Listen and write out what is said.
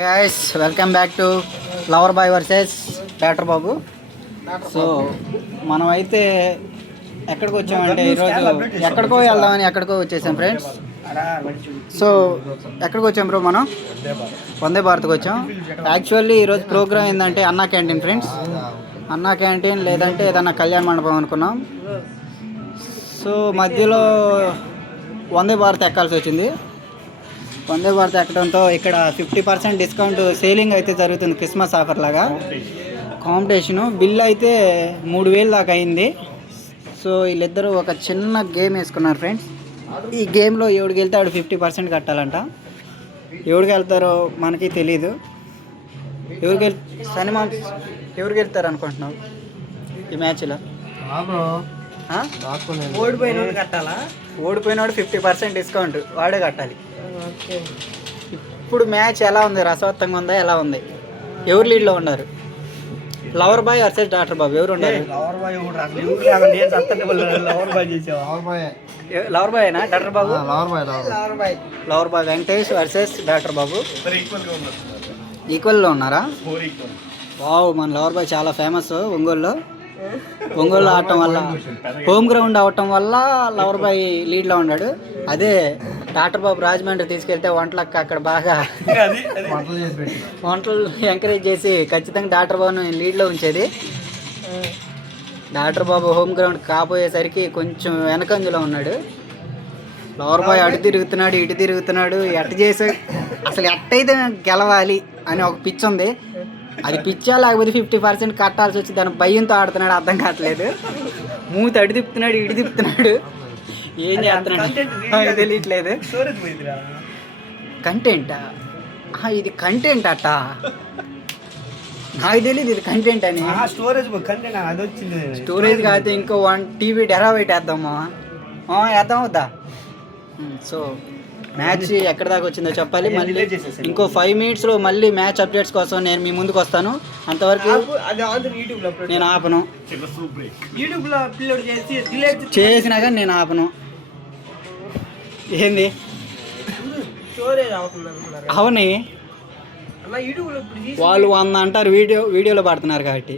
Guys welcome back to lover boy versus doctor Babu so మనం అయితే ఎక్కడికి వచ్చామంటే ఈరోజు ఎక్కడికో వెళ్దామని ఎక్కడికో వచ్చేసాం ఫ్రెండ్స్ సో ఎక్కడికి వచ్చాం బ్రో మనం? వందే భారత్కి వచ్చాం. యాక్చువల్లీ ఈరోజు ప్రోగ్రామ్ ఏంటంటే అన్నా క్యాంటీన్ ఫ్రెండ్స్ అన్నా క్యాంటీన్ లేదంటే ఏదన్నా కళ్యాణ మండపం అనుకున్నాం. సో మధ్యలో వందే భారత్ ఎక్కాల్సి వచ్చింది. వందే భారత్ ఎక్కడంతో ఇక్కడ ఫిఫ్టీ పర్సెంట్ డిస్కౌంట్ సేలింగ్ అయితే జరుగుతుంది క్రిస్మస్ ఆఫర్ లాగా. కాంపిటీషను బిల్ అయితే మూడు వేలు దాకా అయింది. సో వీళ్ళిద్దరూ ఒక చిన్న గేమ్ వేసుకున్నారు ఫ్రెండ్స్. ఈ గేమ్లో ఎవడికి వెళ్తే ఆడు ఫిఫ్టీ పర్సెంట్ కట్టాలంట. ఎవరికి వెళ్తారో మనకి తెలీదు. ఎవరికి వెళ్ సినిమా ఎవరికి వెళ్తారు అనుకుంటున్నావు ఈ మ్యాచ్లో? ఓడిపోయిన కట్టాలా? ఓడిపోయినవాడు ఫిఫ్టీ పర్సెంట్ డిస్కౌంట్. వాడే కట్టాలి. ఇప్పుడు మ్యాచ్ ఎలా ఉంది? రసవత్తంగా ఉందా? ఎలా ఉంది? ఎవరు లీడ్లో ఉన్నారు? Lover boy versus doctor Babu ఎవరు ఉన్నారు? Lover boy lover boy doctor Babu? Lover boy lover boy. Venkatesh versus doctor Babu. ఈక్వల్గా ఉన్నారు? ఈక్వల్లో ఉన్నారా? ఫోర్ ఈక్వల్ వావ్ మన లవర్ బాయ్ చాలా ఫేమస్ ఒంగోలులో. ఒంగోలు ఆడటం వల్ల హోమ్ గ్రౌండ్ అవటం వల్ల లవర్ బాయ్ లీడ్లో ఉన్నాడు. అదే డాక్టర్ బాబు రాజమండ్రి తీసుకెళ్తే వంటలకు అక్కడ బాగా వంటలు ఎంకరేజ్ చేసి ఖచ్చితంగా డాక్టర్ బాబుని లీడ్లో ఉంచేది. డాక్టర్ బాబు హోమ్ గ్రౌండ్ కాపోయేసరికి కొంచెం వెనకంజలో ఉన్నాడు. లవర్ బాయ్ అటు తిరుగుతున్నాడు ఇటు తిరుగుతున్నాడు ఎట్ట చేసే అసలు ఎట్టయితే గెలవాలి అని ఒక పిచ్ ఉంది. అది పిచ్చా లేకపోతే ఫిఫ్టీ పర్సెంట్ కట్టాల్సి వచ్చి దాని భయంతో ఆడుతున్నాడు అర్థం కావట్లేదు. మూతి అటు తిప్పుతున్నాడు ఇటు తిప్పుతున్నాడు. ఏం చేస్తున్నాడు? తెలియట్లేదు. స్టోరేజ్ పోయిందిరా. కంటెంటా? ఇది కంటెంట్ అట్ట నాకు తెలియదు ఇది కంటెంట్ అని. ఆ స్టోరేజ్ కంటే అది వచ్చింది. స్టోరేజ్ కాకపోతే ఇంకో వన్ టీవీ డెరా పెట్టేద్దామా వేద్దాం వద్దా? సో మ్యాచ్ ఎక్కడ దాకా వచ్చిందో చెప్పాలి. మళ్ళీ. ఇంకో ఫైవ్ మినిట్స్లో మళ్ళీ మ్యాచ్ అప్డేట్స్ కోసం నేను మీ ముందుకు వస్తాను. అంతవరకు నేను ఆపను. యూట్యూబ్లో అప్లోడ్ చేసి డిలేట్ చేసినా కానీ నేను ఆపను. ఏంది? అవుని. వాళ్ళు వంద అంటారు వీడియో వీడియోలో పడుతున్నారు కాబట్టి.